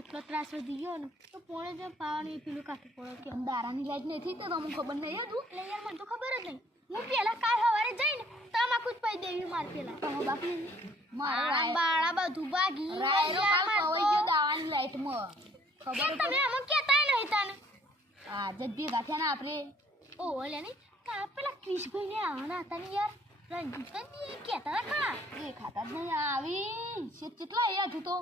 એટલો ત્રાસ વધી ગયો ને તો પોણે જે પાવાનું એ પેલું કાઢવું પડે કે દારાની લાઈટ નથી તો તમને ખબર નહીં હતું એટલે યાર મને તો ખબર જ નહીં હું પેલા કાલ સવારે જઈને તમાકુ જ પાઈ દેવી માર પેલા તમે બાકી મારા બાળા બધું ભાગી રાયરો કાલ પવાઈ ગયો દાવાની લાઈટમાં ખબર તમે અમને કહેતા નહીં તને આ જ ભેગા થયા ને આપણે ઓ ઓલે નહીં કા પેલા ક્રિશભાઈ ને આવવાના હતા ને યાર રંજીત ને કહેતા હતા એ ખાતા જ નહીં આવી શેત કેટલા અહીંયા હતું તો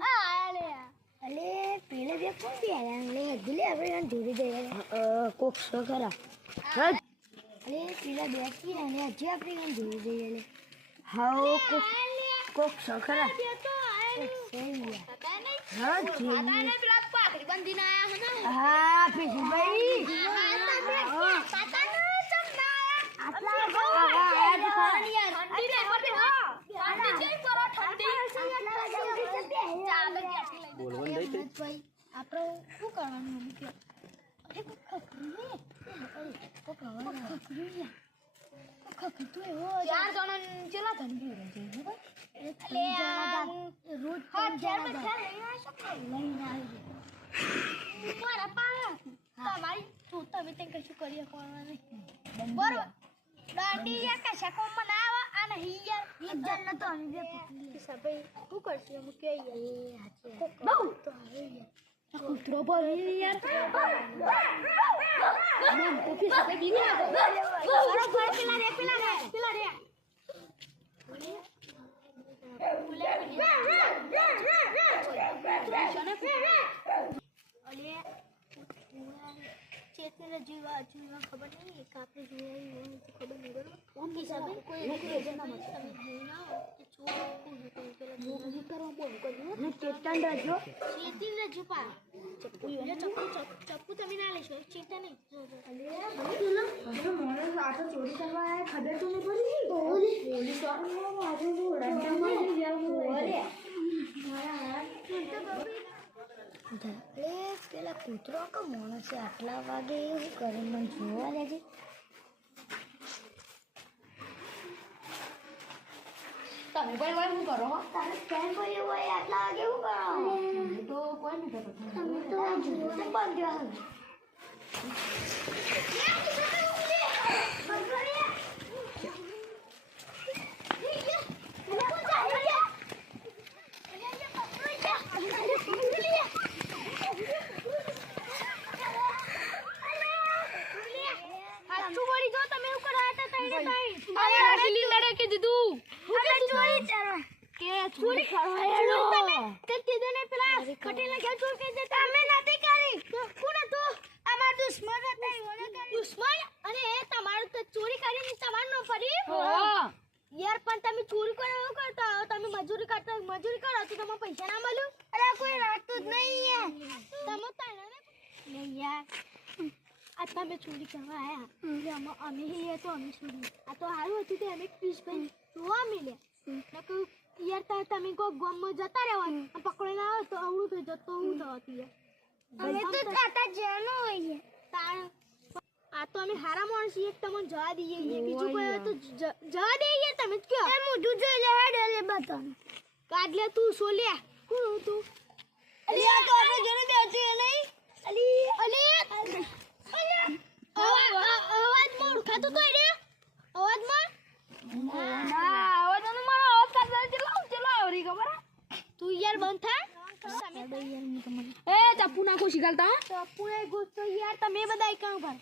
અલે પેલે બે કોણ બે લે હજુ આપણે જોડી દે કોક સો ખરા અલે પેલા બેસી ને હજી આપણે જોડી દઈએ લે હા કોક સો ખરા હા પીસીભાઈ તમે કશું કરી શકો નહીં બરોબર દાંડી યા કશા કોમ બનાવો અને હિયાર એક જણ ન તો અમે બે પકડી સભાઈ શું કરશે અમે કે યાર બહુ તો હવે યાર કૂતરો બોલી યાર મમ ઓફિસ સાથે બીવી લાગો પેલા રે ચેતને જીવા ખબર નહીં એક આપણે જોયા ખબર નહીં બરોબર ઓમ હિસાબે કોઈ રીઝન તમે જોઈ ના કે ચોર પેલા જોઈ કરવા બોલ કર્યું ચેતન રજો ચેતન રજો પા ચપ્પુ તમે ના લેશો ચેતન નહીં મને સાચો ચોરી કરવા આયા ખબર તો નહીં પડી પોલીસ વાળો મારું રંડામાં ગયા બોલે પેલા કૂતરો કે માણસ આટલા વાગે એવું કરે મને જોવા લેજે તમે પણ હોય શું કરો તારે કેમ કર્યું હોય આટલા વાગે એવું કરો તો કોઈ નહીં કરતો તમે તો જોડે બાંધ્યો યાર પણ તમે ચોરી કરો એવું કરતા હો તમે મજૂરી કરતા મજૂરી કરો તો તમને પૈસા ના મળ્યું અરે કોઈ રાખતું જ નહીં યાર તમે તાણા ને યાર આ તમે ચોરી કરવા આયા અમે હીએ તો અમે ચોરી આ તો સારું હતું કે અમે ક્રિશભાઈ જોવા મળ્યા યાર તમે કોઈ ગામમાં જતા રહેવા પકડે ના આવે તો અવળું થઈ જતો હું થવાતી અમે તો ખાતા જેનો હોઈએ તાણ આ તો અમે હારા માણસ એક તમને જવા દઈએ બીજું કોઈ તો જવા દઈએ તમે કયો એ મોઢું જોઈ લે હેડ લે બતા કાઢ લે તું સોલ્યા કોણ તું અલી આ તો આપણે જોડે બેઠી નહીં અલી અવાજ મોડ ખાતું તો રે અવાજમાં ના આવો તો મારો અવાજ કાઢતા ચલો આવરી ખબર તું યાર બંધ થા એ ચપ્પુ નાખો શીખલતા ચપ્પુ એ ગુસ્સો યાર તમે બધા કામ કર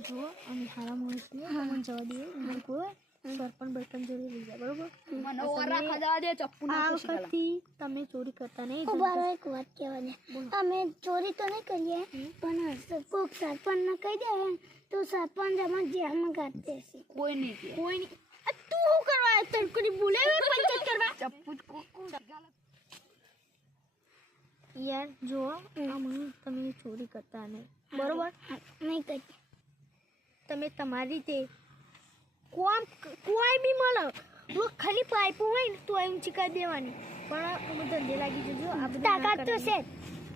જો અમે હારા માણસ ને મન જવા દઈએ મને કોઈ સરપંચ બર્તન જોડી લઈ જાય બરોબર મને ઓર રાખવા જવા દે ચપ્પુ નાખો શીખલા તમે ચોરી કરતા નહીં ઉભારો એક વાત કહેવાની અમે ચોરી તો નહીં કરીએ પણ કોક સરપંચ ને કહી દે તો સરપંચ અમે જેલમાં કાઢી દેશે કોઈ નહીં કે કોઈ નહીં તું શું કરવા તડકડી બોલાવે પંચાયત કરવા ચપ્પુ યાર જો તમે ચોરી કરતા નહીં બરોબર નહીં કરી તમે તમારી રીતે કોઈ બી મળો જો ખાલી પાઇપો હોય ને તો એમ ચીકા દેવાની પણ અમે ધંધે લાગી જજો આ બધા તાકાત તો છે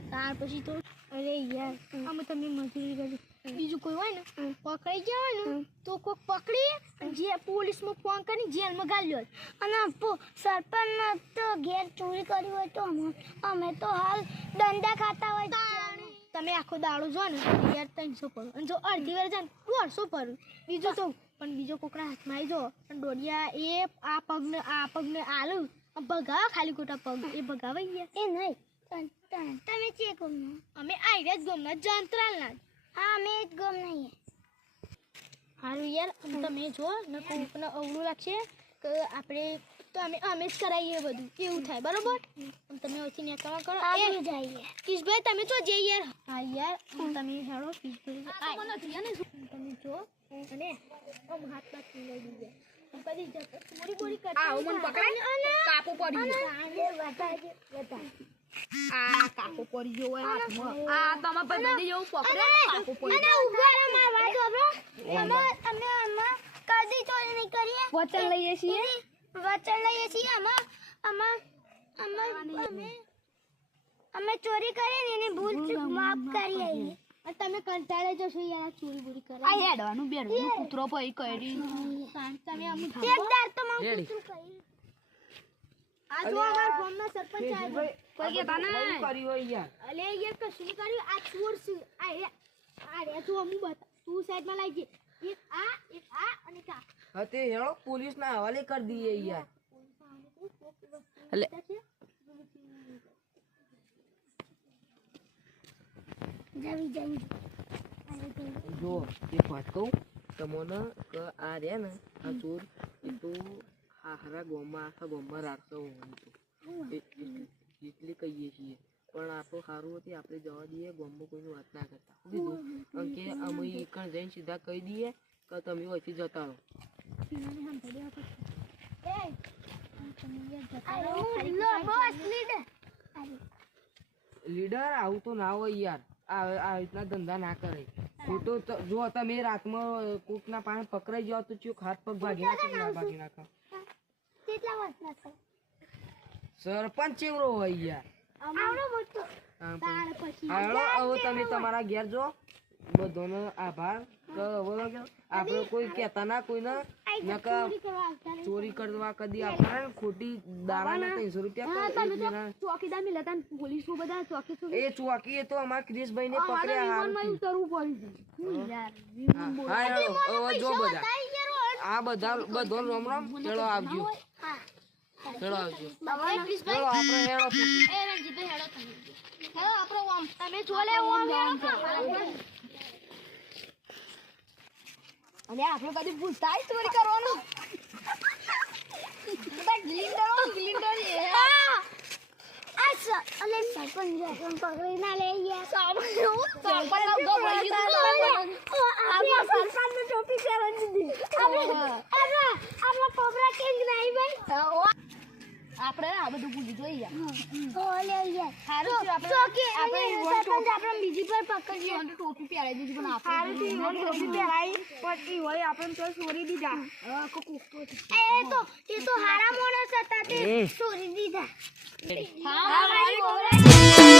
ત્યાર પછી તો અરે યાર અમે તમે મજૂરી કરી બીજું બીજું કોઈ હોય ને પકડાઈ ગયા હોય ને તો કોક પકડી અને જે પોલીસમાં ફોન કરી જેલમાં ગાલ્યો અને સરપંચ તો ઘેર ચોરી કરી હોય તો અમે તો હાલ દંડા ખાતા હોય. તમે આખો દાડો જો ને યાર 300 પર અને જો અડધી વાર જાય 150 પર બીજું તો પણ બીજો કોકના હાથમાં આવી જો અને દોડિયા એ આ પગને આલુ ભગાવા ખાલી ખોટા પગ એ ભગાવાઈ ગયા એ નહીં તમે ચે ગમના અમે આઈડિયા જ ગમના જંત્રાલના હા અમે જ ગમ નહીં હારું યાર તમે જો ને કોકને અવળું લાગશે કે આપણે તો અમે જ કરાવીએ બધું એવું થાય બરોબર તમે ઓછી ને કરો આગળ જઈએ. કિશભાઈ તમે જો જે યાર હા યાર તમે હેડો કિશભાઈ તમે જો અને આમ હાથ બાત લઈ દીજે બધી જતો બોરી કરતા આ મન પકડાય કાપો પડી બતા આ કાપો પડી ગયો હોય હાથમાં આ તમાર ભાઈ જેવું પકડે કાપો પડી અને ઉભા રહો માર વાત સાંભળો. અમે કદી ચોરી નહીં કરીએ. વચન લઈએ છીએ વચન લઈએ છીએ. અમે ચોરી કરીએ ને એની ભૂલ ચૂક માફ કરીએ. અને તમે કંટાળે જશો યાર ચોરી બોરી કરે આ હેડવાનું બેડવાનું કૂતરો પઈ કરી તમે અમુક એક દાર તો મને કૂતરું કહ્યું. આ જો અમાર ગામના સરપંચ આવ્યા કોઈ કે તને કરી હોય યાર અલે યાર કશું નહીં કર્યું આ ચોર છે આ રે જો અમુ બતા તું સાઈડમાં લાગી જે એક આ અને કા હતે હેળો પોલીસ ના હવાલે કરી દઈએ યાર એટલે જવી જો એક વાત કહું તમને કે આ રે ને આ ચોર એ તો હારા ગોમાં આખા ગોમાં રાખતો હું તો એટલે કહીએ છીએ પણ આપણું સારું હતી આપણે જવા દઈએ ગોમમાં કોઈની વાત ના કરતા કીધું કે અમે એકણ જઈને સીધા કહી દઈએ કે તમે અહીંથી જતા રહો લીડર આવું તો ના હોય યાર આ રીતના ધંધા ના કરે ખોટો જો તમે રાતમાં કોકના પાસે પકડાઈ જાવ તો ચૂક હાથ પગ ભાગી નાખો ના ભાગી નાખો કેટલા વર્ષના છો? સરપંચ ચેવરો હોય યાર આવડો મોટો. હાલો હવે તમે તમારા ઘેર જો બધાનો આભાર કે હવે આપણે કોઈ કહેતા ના કોઈને નકા ચોરી કરવા કદી આપણે ખોટી દાડાના 300 રૂપિયા ચોકીદાર મિલતા પોલીસ બધા ચોકી એ ચોકી એ તો અમારા ક્રિશભાઈ ને પકડ્યા હાલ ઉતરવું પડ્યું હા હેલો હવે જો બધા આ બધા બધો રોમ રોમ ચલો આવજો ચલો આવજો ચલો આપણે હેડો એ રણજીતભાઈ હેડો તમે હેડો આપણો ઓમ તમે જોલે ઓમ હેડો અને આપણે કદી ભૂલતા ચોરી કરવાનું ગ્લિન્ડર અલે સરપંચ પકડી ના લઈ ગયા. સરપંચ ટોપી પહેરવાની દીધી. આપણા કોબરા કેમ નહીં ભાઈ? આપણે આ બધું ભૂલી જોઈએ ઓલે યાર સારું છે આપણે સરપંચ આપણે બીજી પર પકડીએ. ટોપી પહેરાવી દીધી પણ ટોપી પહેરાઈ પછી હોય આપણે તો ચોરી દીધા એ તો હારા માણસ હતા તે ચોરી દીધા. હા